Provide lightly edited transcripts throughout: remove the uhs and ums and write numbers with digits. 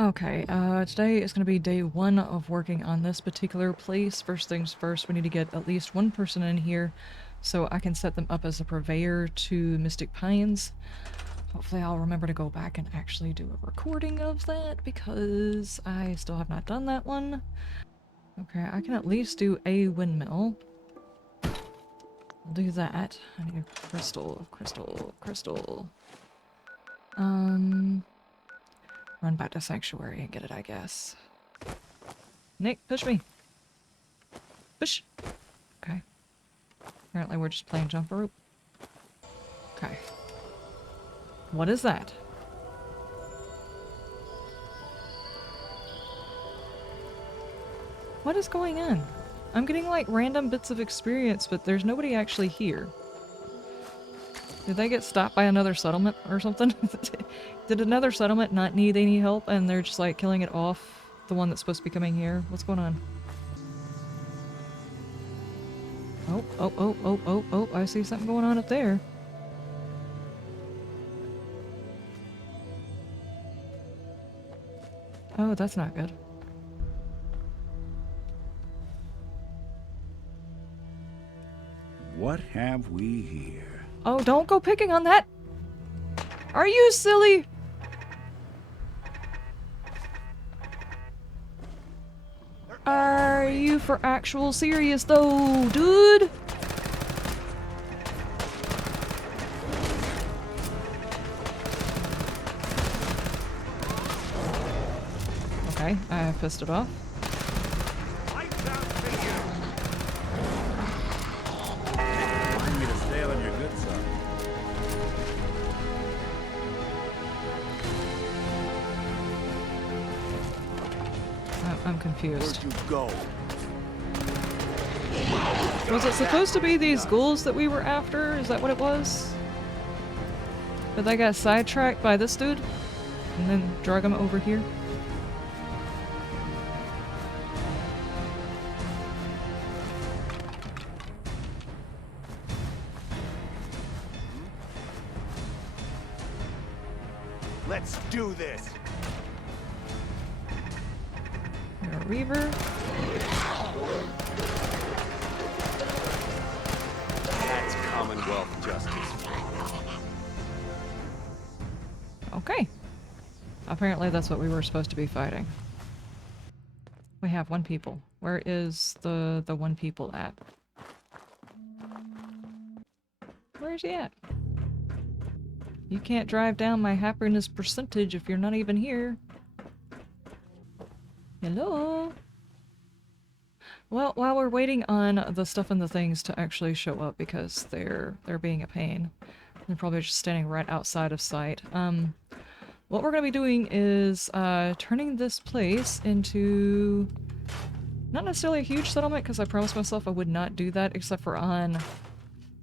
Okay, today is going to be day one of working on this particular place. First things first, we need to get at least one person in here so I can set them up as a purveyor to Mystic Pines. Hopefully I'll remember to go back and actually do a recording of that because I still have not done that one. Okay, I can at least do a windmill. I'll do that. I need a crystal, crystal, crystal. Run back to Sanctuary and get it, I guess. Nick, push me. Push. Okay. Apparently we're just playing jump rope. Okay. What is that? What is going on? I'm getting like random bits of experience, but there's nobody actually here. Did they get stopped by another settlement or something? Did another settlement not need any help and they're just like killing it off? The one that's supposed to be coming here? What's going on? Oh, oh, oh, oh, oh, oh, I see something going on up there. Oh, that's not good. What have we here? Oh, don't go picking on that! Are you silly? Are you for actual serious though, dude? Okay, I pissed it off. Lights out for you! Remind me to stay on your good side. I'm confused. Where'd you go? Was it supposed to be these ghouls that we were after? Is that what it was? But they got sidetracked by this dude? And then drug him over here? Let's do this! You're a Reaver. That's Commonwealth justice. Okay. Apparently that's what we were supposed to be fighting. We have one people. Where is the one people at? Where's he at? You can't drive down my happiness percentage if you're not even here. Hello? Well, while we're waiting on the stuff and the things to actually show up because they're being a pain. They're probably just standing right outside of sight. What we're gonna be doing is turning this place into not necessarily a huge settlement because I promised myself I would not do that except for on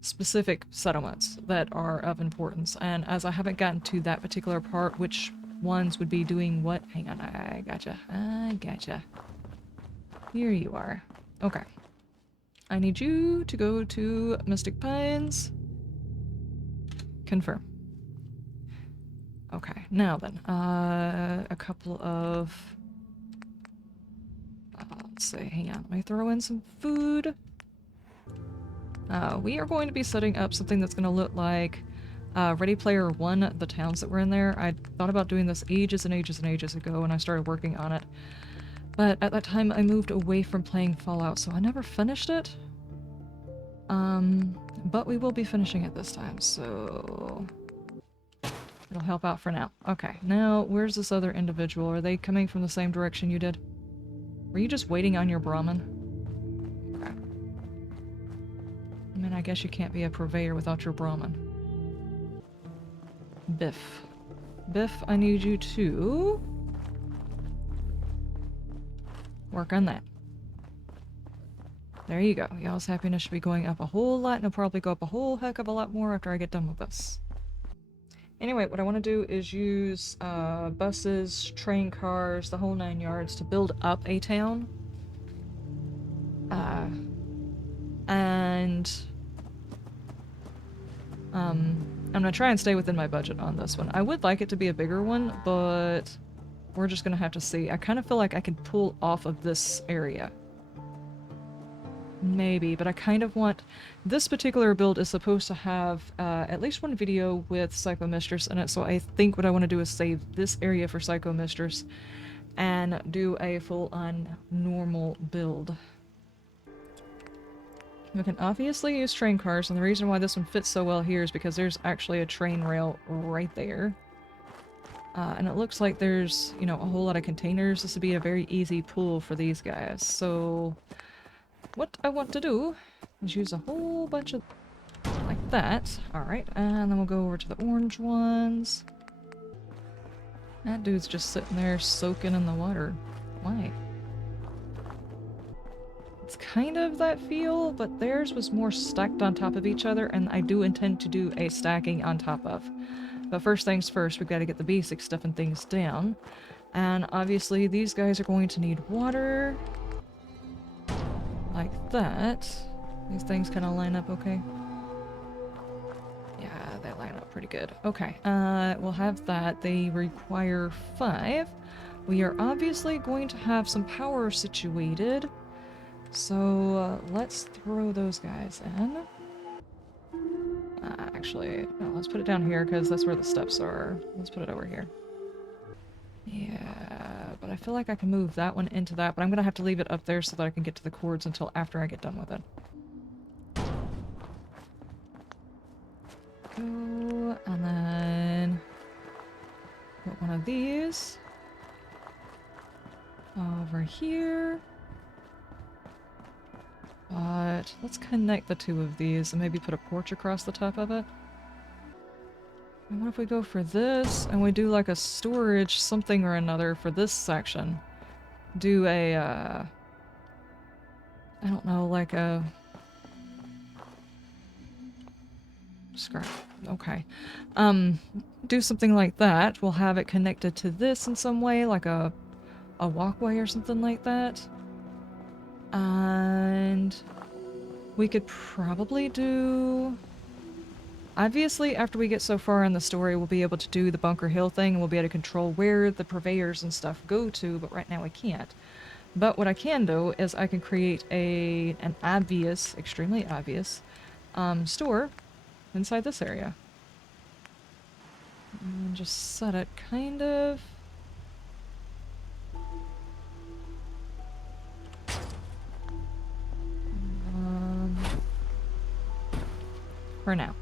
specific settlements that are of importance. And as I haven't gotten to that particular part, which ones would be doing what? Hang on, I gotcha. I gotcha. Here you are. Okay. I need you to go to Mystic Pines. Confirm. Okay, now then, a couple of, let's see, hang on, let me throw in some food. We are going to be setting up something that's going to look like Ready Player One, the towns that were in there. I thought about doing this ages and ages and ages ago when I started working on it. But at that time I moved away from playing Fallout, so I never finished it. But we will be finishing it this time, so it'll help out for now. Okay, now where's this other individual? Are they coming from the same direction you did? Were you just waiting on your Brahmin? Okay. I mean, I guess you can't be a purveyor without your Brahmin. Biff. Biff, I need you to work on that. There you go. Y'all's happiness should be going up a whole lot, and it'll probably go up a whole heck of a lot more after I get done with this. Anyway, what I want to do is use buses, train cars, the whole 9 yards to build up a town. And I'm gonna try and stay within my budget on this one. I would like it to be a bigger one, but We're just gonna have to see. I kind of feel like I can pull off of this area. Maybe, but I kind of want... This particular build is supposed to have at least one video with Psycho Mistress in it, so I think what I want to do is save this area for Psycho Mistress and do a full-on normal build. We can obviously use train cars, and the reason why this one fits so well here is because there's actually a train rail right there. And it looks like there's, you know, a whole lot of containers. This would be a very easy pull for these guys. So what I want to do is use a whole bunch of like that. Alright, and then we'll go over to the orange ones. That dude's just sitting there soaking in the water. Why? It's kind of that feel, but theirs was more stacked on top of each other, and I do intend to do a stacking on top of. But first things first, we've got to get the basic stuff and things down. And obviously these guys are going to need water. Like that. These things kind of line up okay. Yeah, they line up pretty good. Okay, we'll have that. They require 5. We are obviously going to have some power situated. So let's throw those guys in. Actually, no, let's put it down here because that's where the steps are. Let's put it over here. Yeah, but I feel like I can move that one into that, but I'm gonna have to leave it up there so that I can get to the cords until after I get done with it. Go, and then put one of these over here. But let's connect the 2 of these and maybe put a porch across the top of it. And what if we go for this and we do like a storage something or another for this section? Do a, I don't know, like a... Scrap. Okay. Do something like that. We'll have it connected to this in some way, like a walkway or something like that. And we could probably do... Obviously, after we get so far in the story, we'll be able to do the Bunker Hill thing, and we'll be able to control where the purveyors and stuff go to, but right now we can't. But what I can do is I can create an obvious, extremely obvious, store inside this area. And just set it kind of... for now.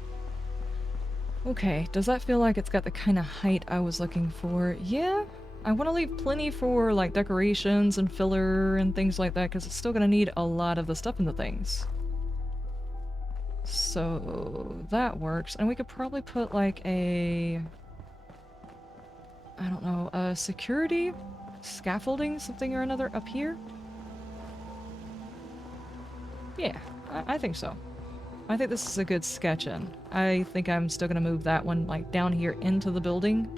Okay, does that feel like it's got the kind of height I was looking for? Yeah, I want to leave plenty for like decorations and filler and things like that because it's still going to need a lot of the stuff in the things. So that works, and we could probably put like a... I don't know, a security scaffolding something or another up here? Yeah, I think so. I think this is a good sketch-in. I think I'm still gonna move that one like down here into the building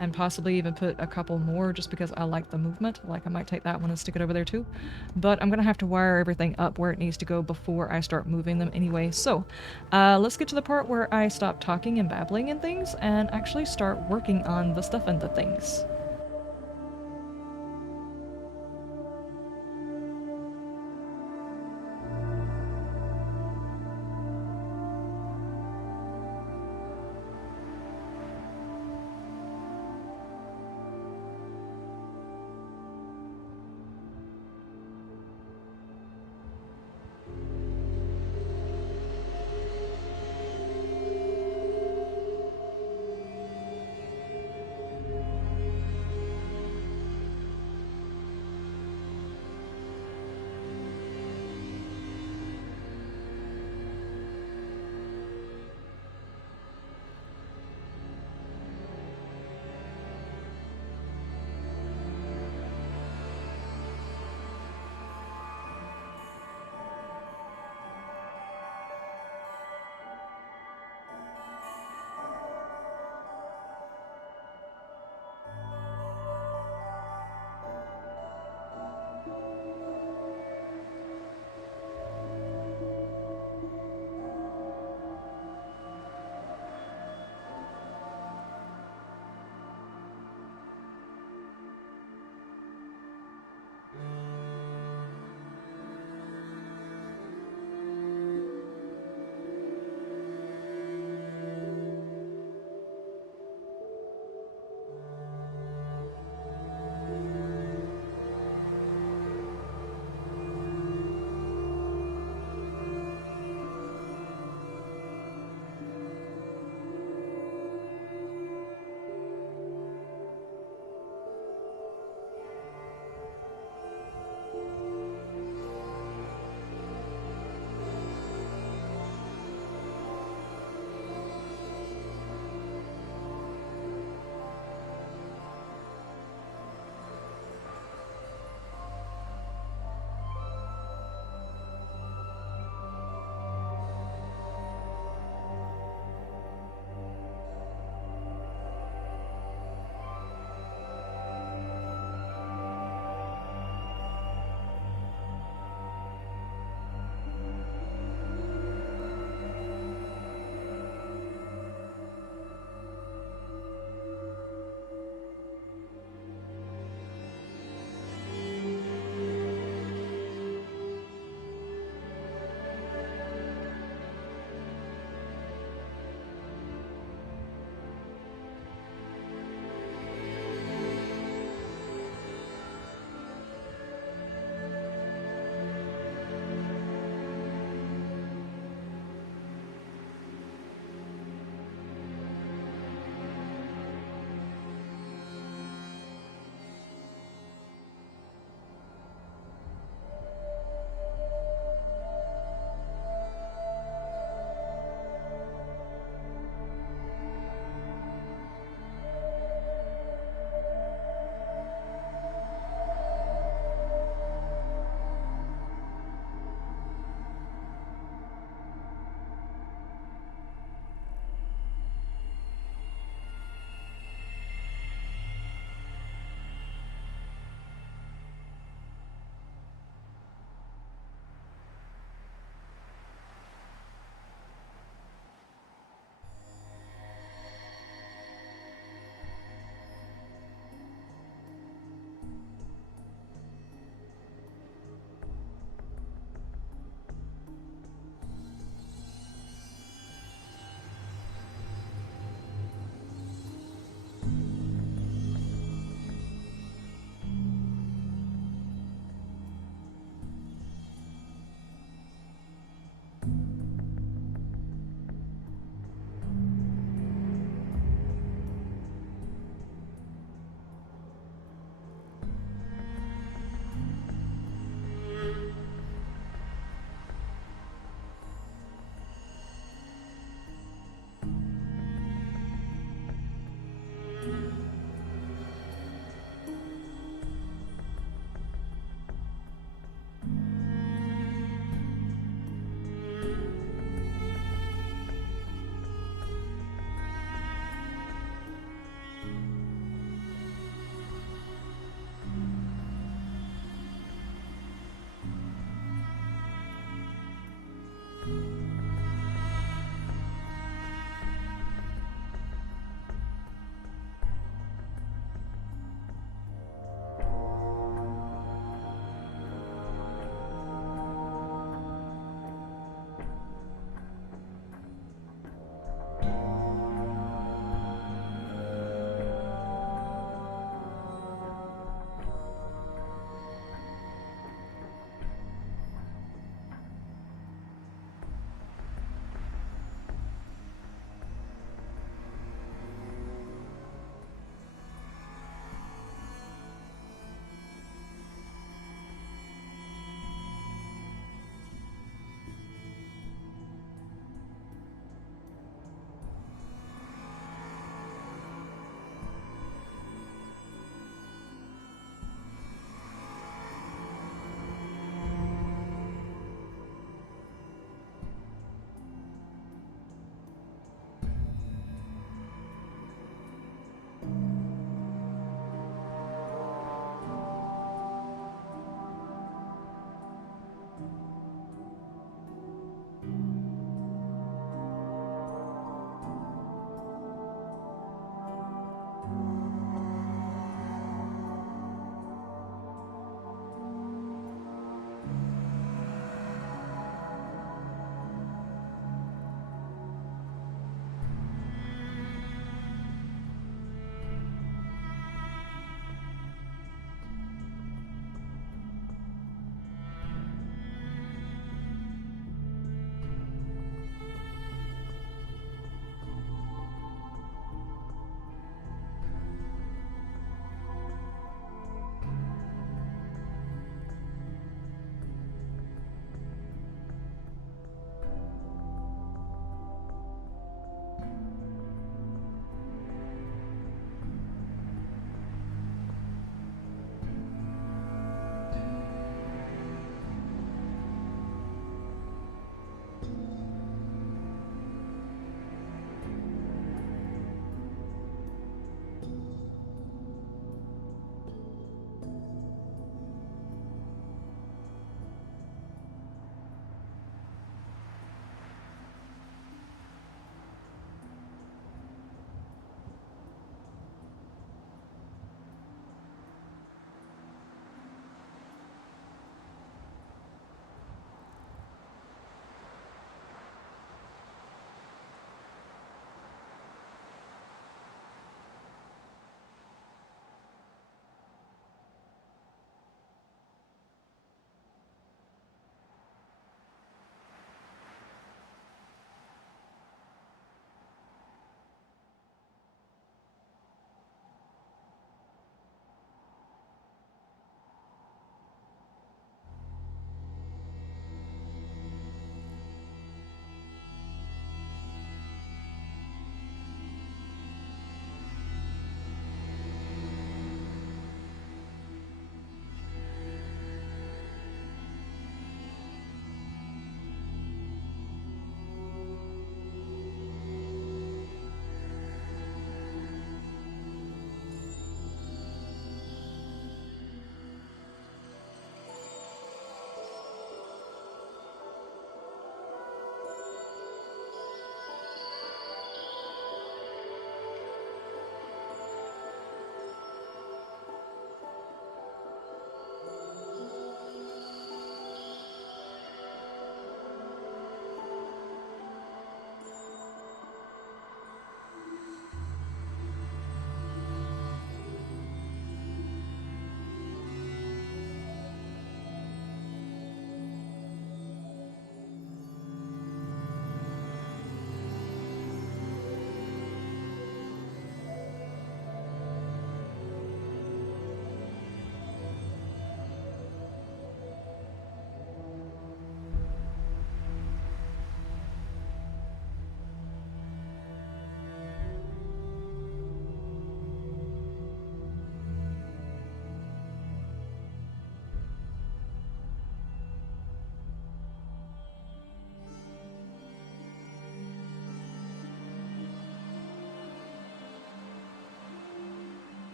and possibly even put a couple more just because I like the movement. Like I might take that one and stick it over there too. But I'm gonna have to wire everything up where it needs to go before I start moving them anyway. So let's get to the part where I stop talking and babbling and things and actually start working on the stuff and the things.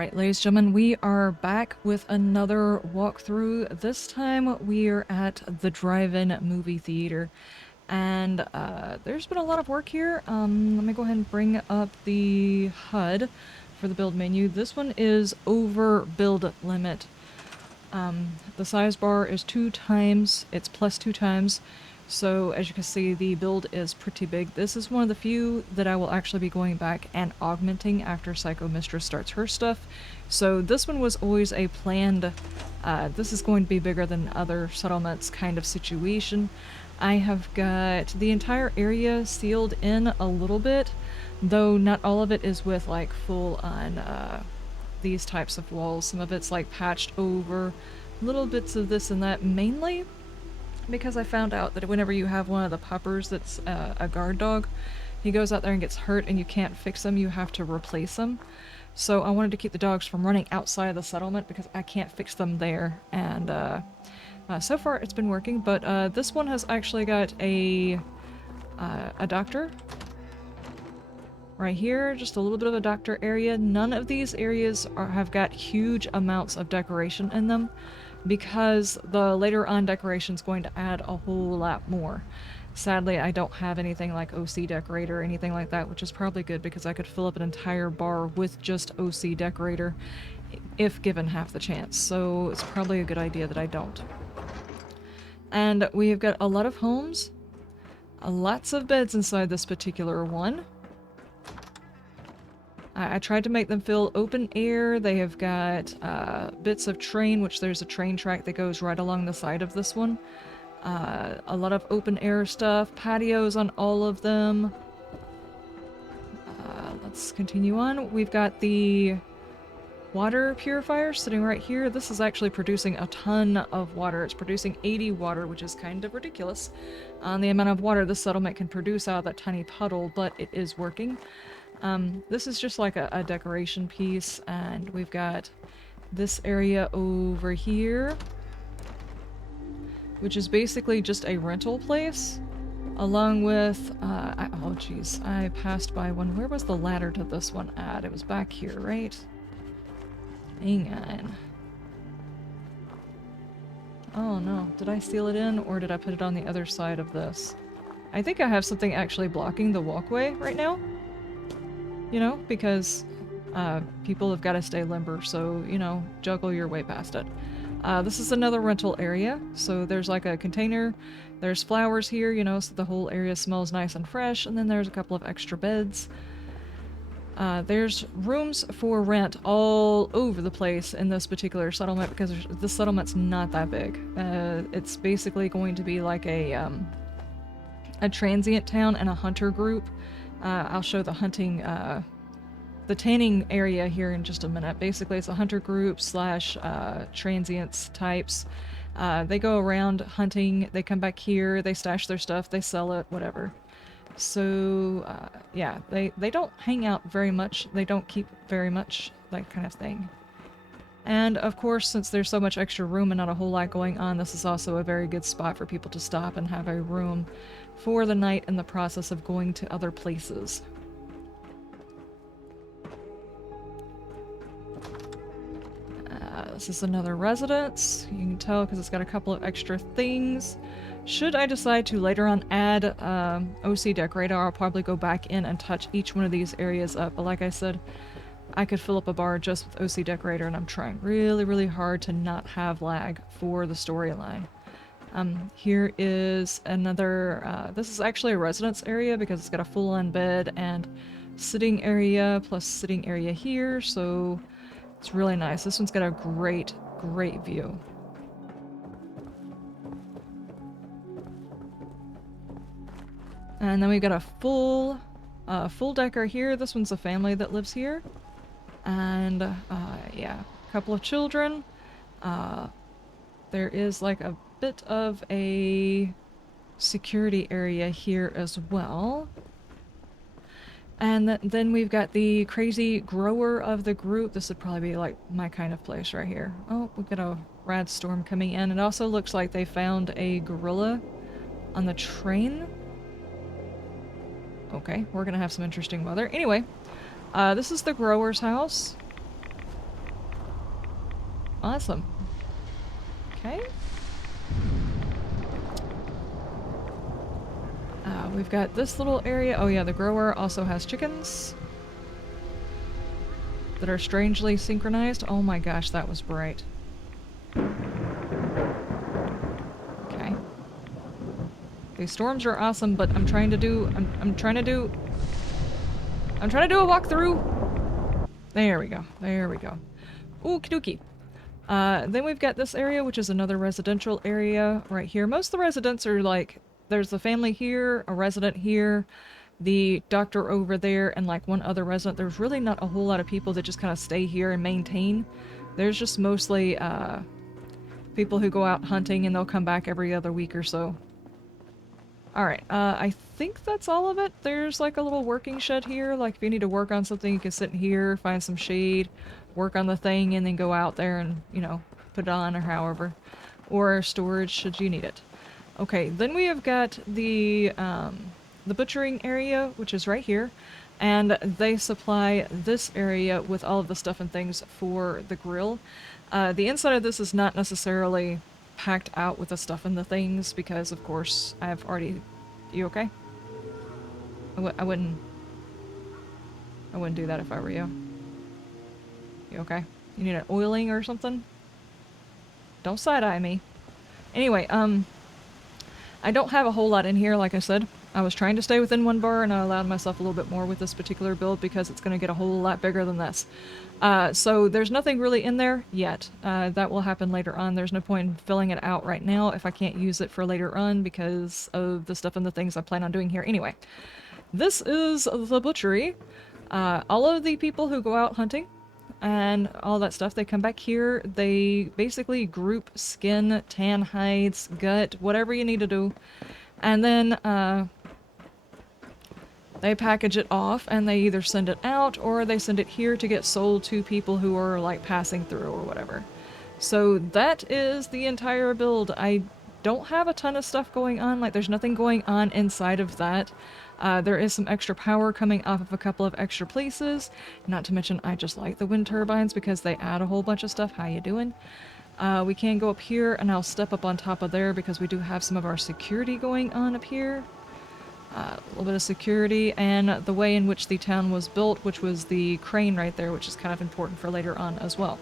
Alright, ladies and gentlemen, we are back with another walkthrough. This time we are at the drive-in movie theater. And there's been a lot of work here. Let me go ahead and bring up the HUD for the build menu. This one is over build limit. The size bar is 2 times, it's plus 2 times. So as you can see, the build is pretty big. This is one of the few that I will actually be going back and augmenting after Psycho Mistress starts her stuff. So this one was always a planned, this is going to be bigger than other settlements kind of situation. I have got the entire area sealed in a little bit, though not all of it is with like full on these types of walls. Some of it's like patched over, little bits of this and that, mainly because I found out that whenever you have one of the puppers that's a guard dog, he goes out there and gets hurt and you can't fix him, you have to replace him. So I wanted to keep the dogs from running outside of the settlement because I can't fix them there, and so far it's been working, but this one has actually got a doctor right here, just a little bit of a doctor area. None of these areas have got huge amounts of decoration in them, because the later on decoration is going to add a whole lot more. Sadly, I don't have anything like OC decorator or anything like that, which is probably good because I could fill up an entire bar with just OC decorator if given half the chance. So it's probably a good idea that I don't. And we have got a lot of homes, lots of beds inside this particular one. I tried to make them feel open air. They have got bits of train, which there's a train track that goes right along the side of this one. A lot of open air stuff, patios on all of them. Let's continue on. We've got the water purifier sitting right here. This is actually producing a ton of water. It's producing 80 water, which is kind of ridiculous on the amount of water this settlement can produce out of that tiny puddle, but it is working. This is just like a decoration piece, and we've got this area over here, which is basically just a rental place, along with, oh geez, I passed by one. Where was the ladder to this one at? It was back here, right? Hang on. Oh no, did I seal it in, or did I put it on the other side of this? I think I have something actually blocking the walkway right now. You know, because people have got to stay limber, so, you know, juggle your way past it. This is another rental area, so there's like a container, there's flowers here, you know, so the whole area smells nice and fresh, and then there's a couple of extra beds. There's rooms for rent all over the place in this particular settlement, because this settlement's not that big. It's basically going to be like a transient town and a hunter group. I'll show the hunting, the tanning area here in just a minute. Basically, it's a hunter group slash transients types. They go around hunting, they come back here, they stash their stuff, they sell it, whatever. So, yeah, they don't hang out very much, they don't keep very much, that kind of thing. And of course, since there's so much extra room and not a whole lot going on, this is also a very good spot for people to stop and have a room for the night in the process of going to other places. This is another residence. You can tell because it's got a couple of extra things. Should I decide to later on add OC decorator, I'll probably go back in and touch each one of these areas up. But like I said, I could fill up a bar just with OC decorator, and I'm trying really, really hard to not have lag for the storyline. Here is another, this is actually a residence area because it's got a full-on bed and sitting area plus sitting area here, so it's really nice. This one's got a great, great view. And then we've got a full decker here. This one's a family that lives here. And, yeah, a couple of children. There is like a bit of a security area here as well. And then we've got the crazy grower of the group. This would probably be like my kind of place right here. Oh, we've got a rad storm coming in. It also looks like they found a gorilla on the train. Okay, we're gonna have some interesting weather. Anyway, this is the grower's house. Awesome. Okay. We've got this little area. Oh yeah, the grower also has chickens that are strangely synchronized. Oh my gosh, that was bright. Okay. These storms are awesome, but I'm trying to do a walkthrough. There we go. There we go. Okie dokie. Then we've got this area, which is another residential area right here. Most of the residents are like, there's the family here, a resident here, the doctor over there, and like one other resident. There's really not a whole lot of people that just kind of stay here and maintain. There's just mostly people who go out hunting and they'll come back every other week or so. Alright, I think that's all of it. There's like a little working shed here. Like if you need to work on something, you can sit in here, find some shade, work on the thing, and then go out there and, you know, put it on or however. Or storage should you need it. Okay, then we have got the butchering area, which is right here. And they supply this area with all of the stuff and things for the grill. The inside of this is not necessarily packed out with the stuff and the things because, of course, I've already... You okay? I wouldn't do that if I were you. You okay? You need an oiling or something? Don't side-eye me. Anyway, I don't have a whole lot in here, like I said. I was trying to stay within one bar, and I allowed myself a little bit more with this particular build because it's going to get a whole lot bigger than this. So there's nothing really in there yet. That will happen later on. There's no point in filling it out right now if I can't use it for later on because of the stuff and the things I plan on doing here anyway. This is the butchery. All of the people who go out hunting and all that stuff, they come back here. They basically group skin, tan hides, gut, whatever you need to do. And then they package it off and they either send it out or they send it here to get sold to people who are like passing through or whatever. So that is the entire build. I don't have a ton of stuff going on, like there's nothing going on inside of that. There is some extra power coming off of a couple of extra places, not to mention I just like the wind turbines because they add a whole bunch of stuff. How you doing? We can go up here and I'll step up on top of there because we do have some of our security going on up here. A little bit of security and the way in which the town was built, which was the crane right there, which is kind of important for later on as well.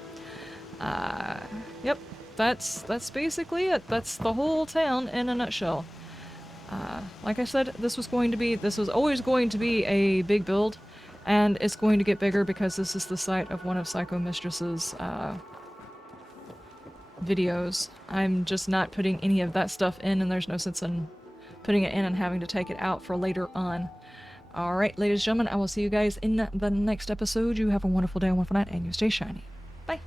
Yep, that's basically it. That's the whole town in a nutshell. Like I said, this was always going to be a big build, and it's going to get bigger because this is the site of one of Psycho Mistress's videos. I'm just not putting any of that stuff in, and there's no sense in putting it in and having to take it out for later on. Alright, ladies and gentlemen, I will see you guys in the next episode. You have a wonderful day, a wonderful night, and you stay shiny. Bye!